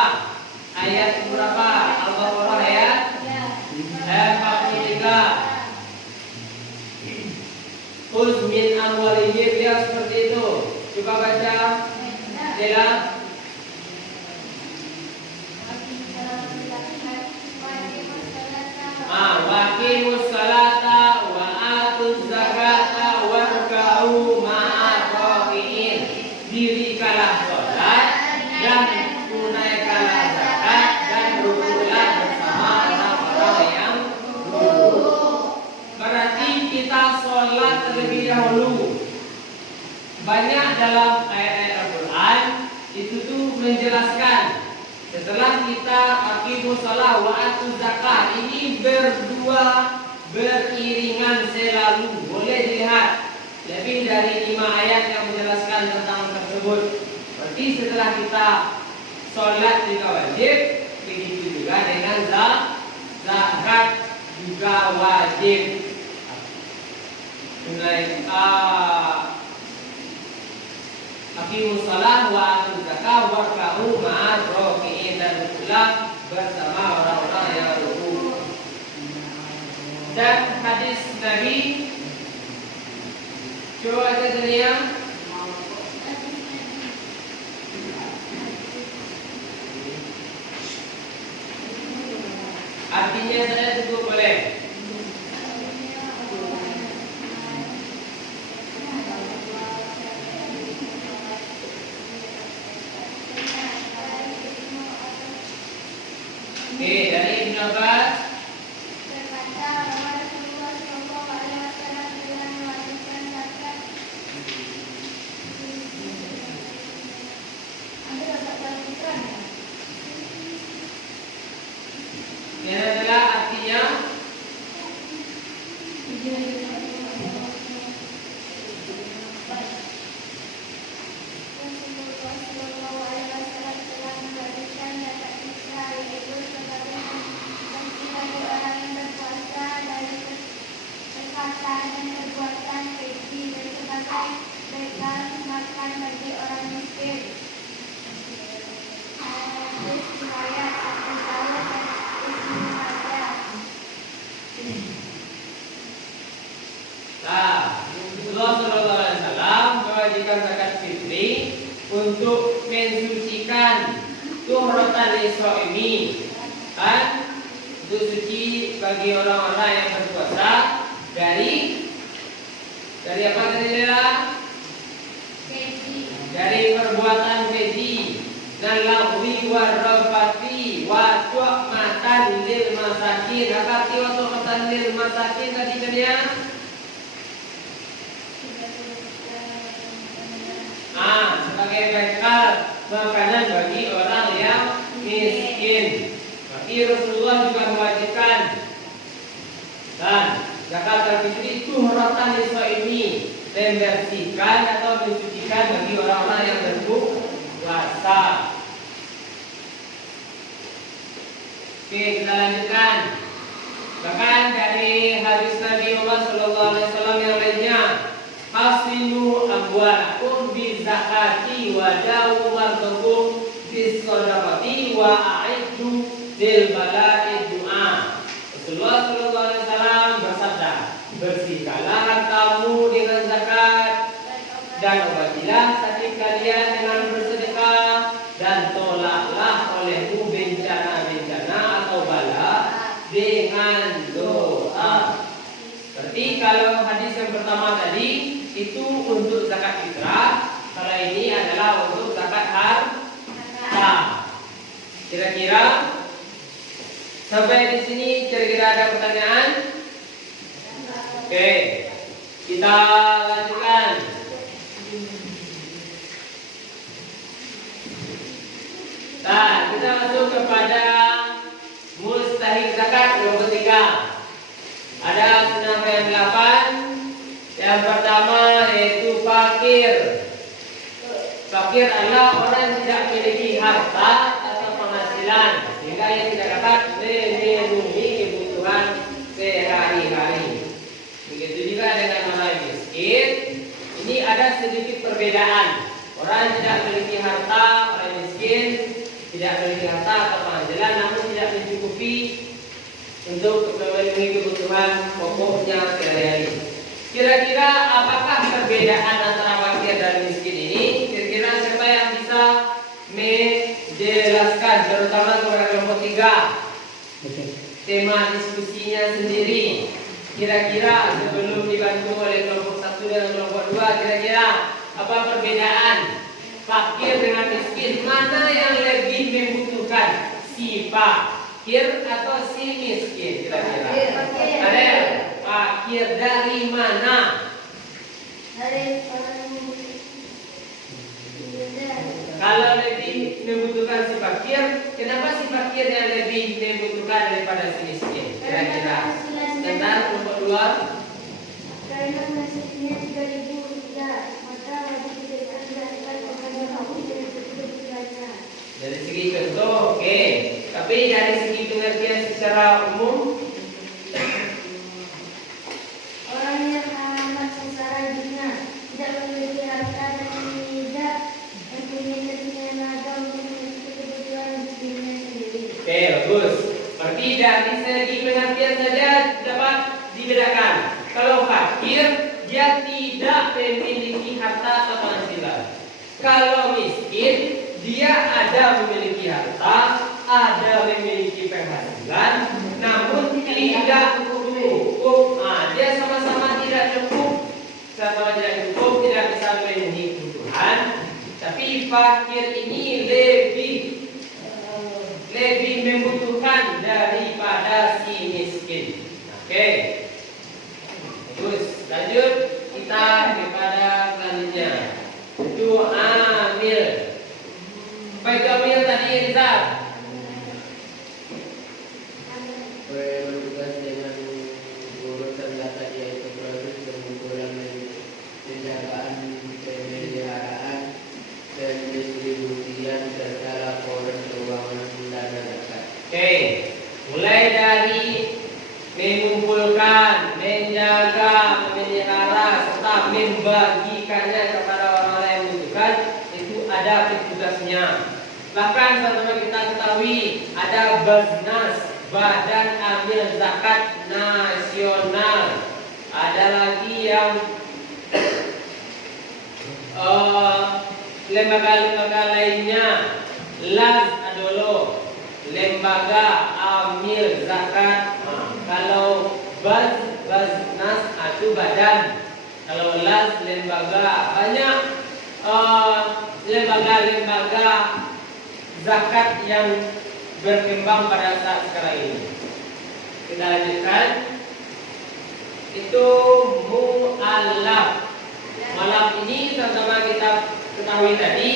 Ayat berapa? Al-Baqarah ayat 43. Khudz min amwalihim, ya seperti itu. Coba baca. Dela. Waqimus salata wa atuz zakata warka'u ma'ar raki'in. Dirikanlah sholat dan tunaikanlah zakat dan rukulah bersama orang-orang yang rukuk. Berarti kita sholat terlebih dahulu. Banyak dalam ayat-ayat Al-Quran itu tuh menjelaskan setelah kita aqimus shalah wa atuz zakat, ini berdua beriringan selalu. Boleh dilihat lebih dari 5 ayat yang menjelaskan tentang tersebut. Berarti setelah kita sholat juga wajib, begitu juga dengan zakat juga wajib. Aqimus shalah wa atuz zakat warka'u ma'ar raki'in, dan rukulah bersama orang-orang yang rukuk. Dan hadis Nabi, coba baca dunia. Artinya saya cukup boleh. Oke, dari Ibnu Abbas. Berkata bahwa Rasulullah SAW telah mewajibkan zakat. Ada zakat fitrah. Ini adalah artinya mewajibkan zakat fitri untuk mensucikan tuhratan lis-shaimi, kan, untuk suci bagi orang-orang yang berpuasa dari apa tadi Lela? Dari perbuatan keji dan lagwi warrafati wa tu'matan lil masakin. Apa arti wa tu'matan lil masakin tadi kan ya? Sebagai bekal makanan bagi orang yang miskin. Berarti Rasulullah juga mewajibkan. Dan zakat al-fitri itu huratan lis-shaimi, membersihkan atau mensucikan bagi orang-orang yang berpuasa. Oke, kita lanjutkan. Bahkan dari hadis Nabi Muhammad SAW yang lainnya, hasinu amwalakum bi zakati wa dawu marzukum bis shadaqati wa a'iddu lil bala'i du'a. Rasulullah SAW bersabda, bersihkanlah hartamu dengan zakat dan obatilah sakit kalian dengan bersedekah, kalau hadis yang pertama tadi itu untuk zakat fitrah, kalau ini adalah untuk zakat harta. Kira-kira sampai di sini kira-kira ada pertanyaan? Oke, kita lanjutkan. Nah, kita masuk kepada mustahik zakat kelompok 3. Ada senam yang 8. Yang pertama yaitu fakir. Fakir adalah orang yang tidak memiliki harta atau penghasilan sehingga ia tidak dapat memenuhi kebutuhan sehari-hari. Begitu juga dengan orang miskin. Ini ada sedikit perbedaan. Orang yang tidak memiliki harta, orang miskin tidak memiliki harta atau penghasilan namun tidak mencukupi untuk memenuhi kebutuhan pokoknya sehari-hari. Kira-kira apakah perbedaan antara fakir dan miskin ini? Kira-kira siapa yang bisa menjelaskan, terutama kepada kelompok 3? Tema diskusinya sendiri. Kira-kira sebelum dibantu oleh kelompok 1 dan kelompok 2, kira-kira apa perbedaan fakir dengan miskin? Mana yang lebih membutuhkan? Si fakir atau si miskin? Kira-kira ada fakir dari mana? Kalau lebih membutuhkan si fakir, kenapa si fakir yang lebih membutuhkan daripada si miskin? Kira-kira sebentar kelompok 2. Karena nasibnya 3.000 rupiah, maka wajib diberikan zakat kepada kaum yang kebutuhannya. Dari segi contoh, oke. Tapi dari segi pengertian secara umum, Orang yang amat sengsara hidupnya, tidak memiliki harta dan tidak mempunyai tenaga untuk memenuhi kebutuhan dirinya sendiri. oke, bagus. Berarti dari segi pengertian saja dapat dibedakan. Kalau fakir, dia tidak memiliki harta atau penghasilan. Kalau miskin, dia ada memiliki harta, ada memiliki penghasilan, namun tidak cukup. Dia sama-sama tidak cukup, sama-sama tidak cukup, tidak bisa memenuhi kebutuhan. Tapi fakir ini lebih membutuhkan daripada si miskin. Oke. Terus lanjut kita kepada selanjutnya. Itu amil. Apa itu amil tadi, Rizal? Bertugas dengan urusan data yaitu proses pengumpulan dan penjagaan, pemeliharaan, pendistribusian serta laporan keuangan dana zakat. Oke. Mulai dari mengumpulkan, menjaga, memelihara serta membagikannya kepada orang-orang yang membutuhkan, itu ada petugasnya. Bahkan sama kita ketahui ada Baznas, Badan Amil Zakat Nasional. Ada lagi yang lembaga-lembaga lainnya, LAS Adolo, Lembaga Amil Zakat. Kalau Baznas itu badan, kalau LAS lembaga, banyak lembaga-lembaga zakat yang berkembang pada saat sekarang ini. Kita lanjutkan. Itu mu'alaf. Mu'alaf ini sama-sama kita ketahui tadi.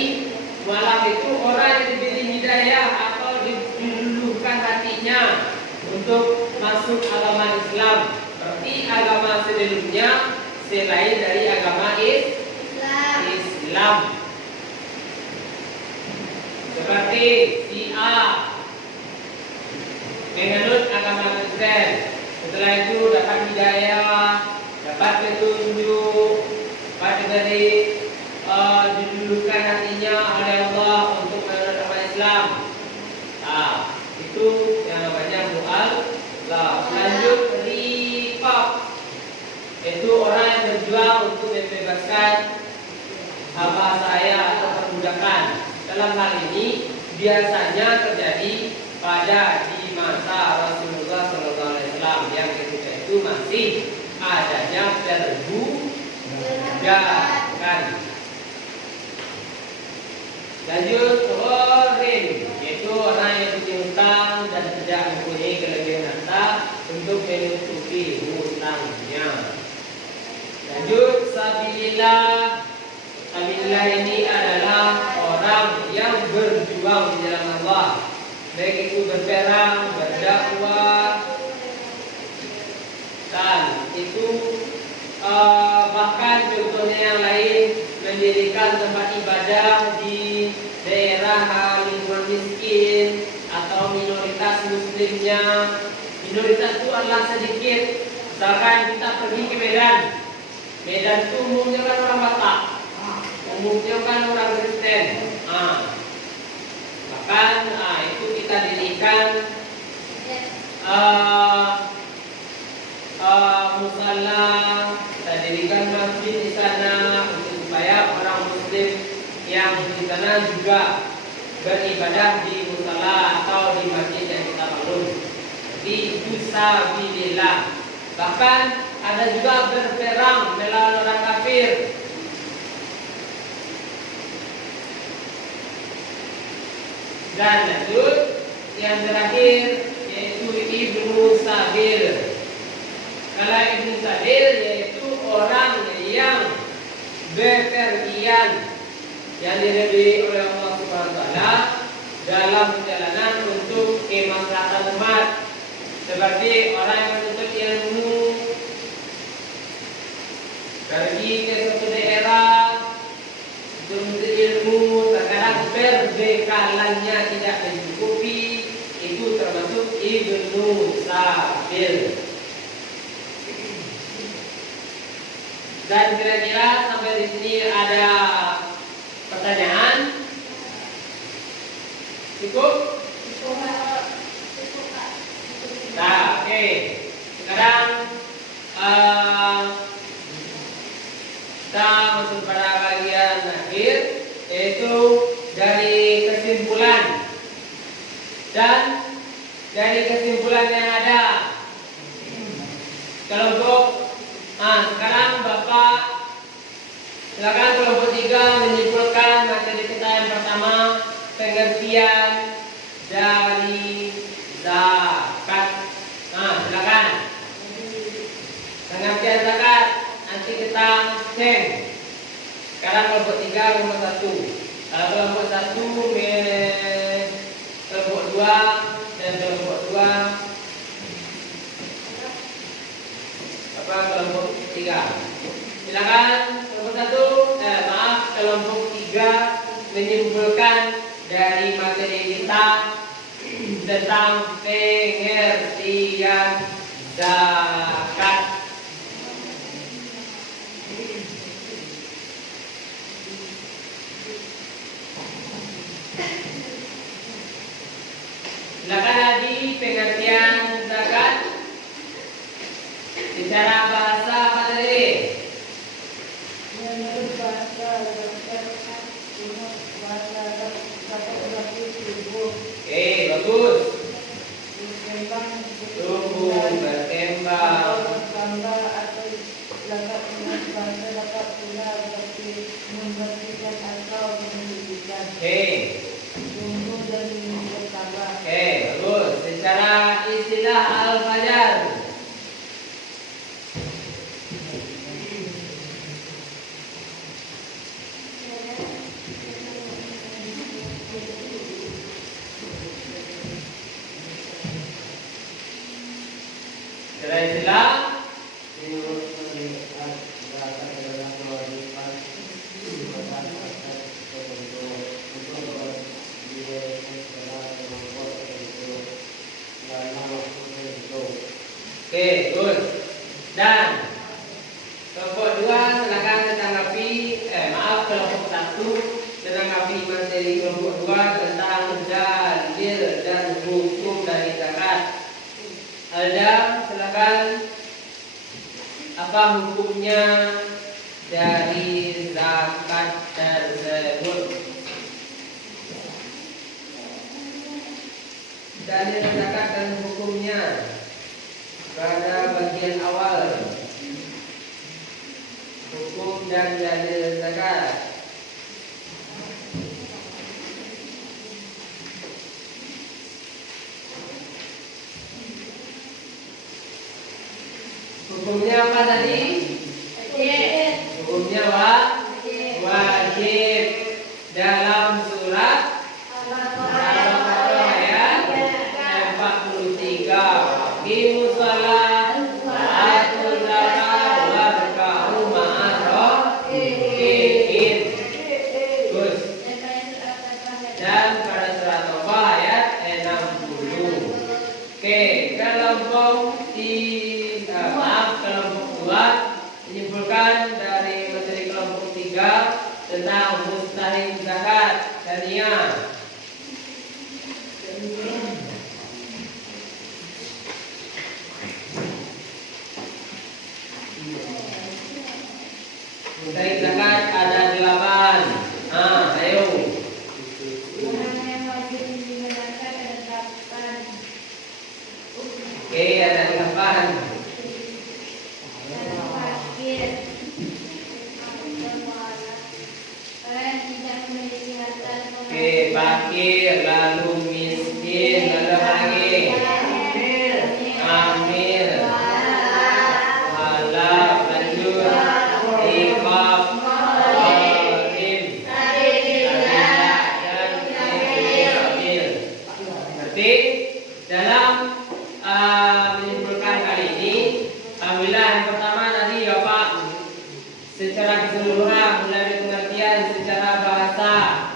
Mu'alaf itu orang yang diberi hidayah atau diluluhkan hatinya untuk masuk agama Islam. Berarti agama sebelumnya selain dari agama Islam. Seperti si A menganut agama Kristen, setelah itu dapat hidayah, dapat petunjuk, dapat dari diluluhkan hatinya oleh Allah untuk menganut agama Islam. Itu yang namanya mu'alaf. Lanjut rifaq, itu orang yang berjuang untuk membebaskan hamba saya atau perbudakan. Dalam hal ini biasanya terjadi pada di masa Rasulullah SAW yang ketika itu masih adanya perbudakan. Lanjut korin, yaitu orang yang punya hutang dan tidak mempunyai kelebihan harta untuk menutupi hutangnya. Lanjut sabilillah. Sabilillah ini adalah orang yang berjuang di dalam Allah, baik itu berperang, berdakwah, dan itu bahkan contohnya yang lain mendirikan tempat ibadah di daerah lingkungan miskin atau minoritas muslimnya. Minoritas itu adalah sedikit. Misalkan kita pergi ke Medan, Medan itu umumnya kan orang Batak, umumnya kan orang Kristen. Bahkan itu kita dirikan musala, kita dirikan masjid di sana untuk supaya orang Muslim yang di sana juga beribadah di musala atau di masjid yang kita bangun. Jadi itu sabilillah. Bahkan ada juga berperang melawan orang kafir. Dan lanjut yang terakhir yaitu Ibnu Sabil. Kalau Ibnu Sabil yaitu orang yang bepergian yang diridhoi oleh Allah Subhanahu wa taala dalam perjalanan untuk kemaslahatan umat, seperti orang yang menuntut ilmu pergi ke suatu daerah untuk menuntut ilmu, terkadang perbekalannya tidak mencukupi, itu termasuk Ibnu Sabil. Dan kira-kira sampai di sini ada pertanyaan? Cukup? Nah, oke. Sekarang kita masuk pada bagian akhir, yaitu dari kesimpulan. Dan dari kesimpulan yang ada, kelompok sekarang Bapak silakan kelompok 3 menyimpulkan materi kita yang pertama, pengertian dari zakat. Silakan. Pengertian zakat nanti kita cek. Sekarang kelompok 3 kelompok 1. Kalau kelompok 1 kelompok 2 dan kelompok 2 kelompok 3. Silakan kelompok 1, kelompok 3 menyimpulkan dari materi kita tentang pengertian zakat. Silakan Adi, pengertian zakat secara bahasa apa tadi? Menurut bahasa zakat Oke, bagus. Tumbuh berkembang. bertambah atau zakat dengan bahasa zakat pula berarti membersihkan atau mensucikan. Oke. Tumbuh dan bertambah. Oke, bagus. Secara istilah Al-Fajar. Secara istilah oke, good. Dan kelompok 2 silakan menanggapi kelompok 1 menanggapi materi kelompok 2 tentang dalil dan hukum dari zakat. Alda, silakan. Apa hukumnya dari zakat tersebut? Dalil zakat dan hukumnya pada bagian awal. hukum dan dalil zakat. Hukumnya apa tadi? Hukumnya wajib dalam surat Al-Baqarah ayat 43. Aqimus shalah wa atuz zakah warka'u ma'ar raki'in. Terus. Dan pada surat Taubah ayat 60. Oke, kelompok kelompok 2 menyimpulkan dari materi kelompok 3 tentang mustahik zakat syariah. Mustahik zakat ada 8. Ayo. Mana yang wajib dibenarkan ada 8. Oke, ada 8. Oke, fakir, lalu miskin, lalu lagi amil, halal, lanjut riqab, qadim, sabilah, dan sabil. Berarti dalam menyimpulkan kali ini, alhamdulillah yang pertama tadi ya Pak, secara keseluruhan mulai dari pengertian secara bahasa,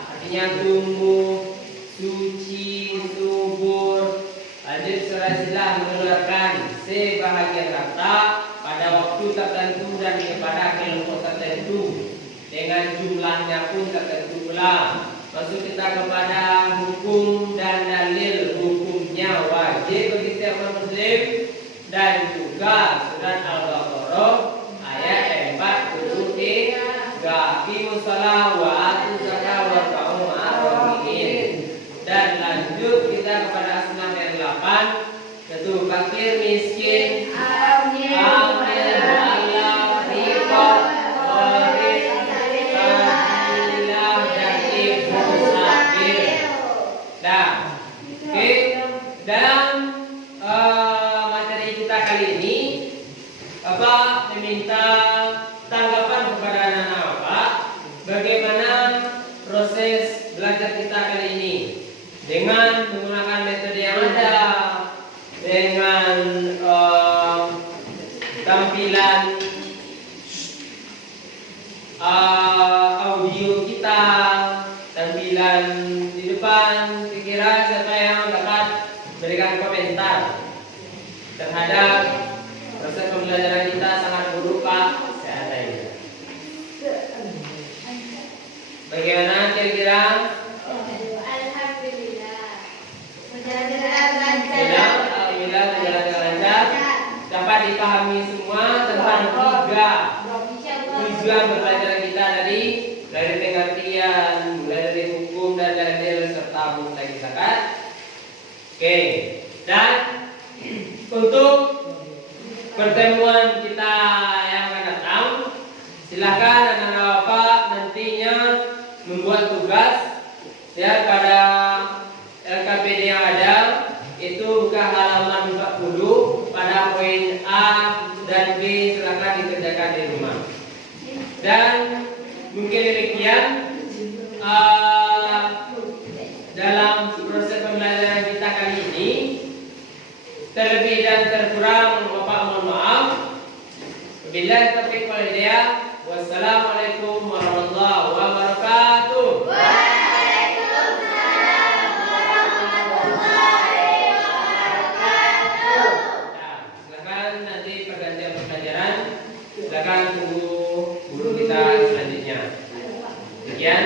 artinya tumbuh, suci, subur. Lanjut surah Silah mengeluarkan sebahagian harta pada waktu tertentu dan kepada kelompok tertentu dengan jumlahnya pun tertentu pula. Masuk kita kepada hukum dan dalil. Hukumnya wajib bagi setiap muslim dan juga surat Al-Baqarah ayat 43. Aqimus shalah wa atuz zakah warka'u ma'ar raki'in. Dan lanjut kita kepada asnaf yang 8, yaitu fakir, miskin, amil, halal, riqab, qadim, sabilah, dan ibnu sabil. Nah, oke, dalam materi kita kali ini Bapak meminta tanggapan kepada anak-anak Bapak bagaimana proses belajar kita kali ini dengan menggunakan metode yang ada, dengan tampilan audio kita, tampilan di depan. Kira siapa yang dapat berikan komentar terhadap proses pembelajaran kita sangat buruk Pak. Saya ada ini. Bagaimana kira-kira? Alhamdulillah. Alhamdulillah berjalan dengan lancar. Dapat dipahami semua tentang 3 tujuan pembelajaran kita tadi, dari pengertian, dari hukum dan dalil serta mustahik zakat. Oke. Dan untuk pertemuan kita yang akan datang, silakan anak-anak Bapak nantinya membuat tugas ya pada LKPD yang ada, itu buka halaman 40 pada poin A dan B, silakan dikerjakan di rumah. Dan mungkin demikian dalam proses pembelajaran kita kali ini. Terlebih dan terkurang Bapak mohon maaf. Wabillahi taufiq wal hidayah. Wassalamualaikum warahmatullahi wabarakatuh. Waalaikumsalam warahmatullahi wabarakatuh. Nah, silakan nanti pergantian pembelajaran. Silakan tunggu guru kita selanjutnya. Sekian.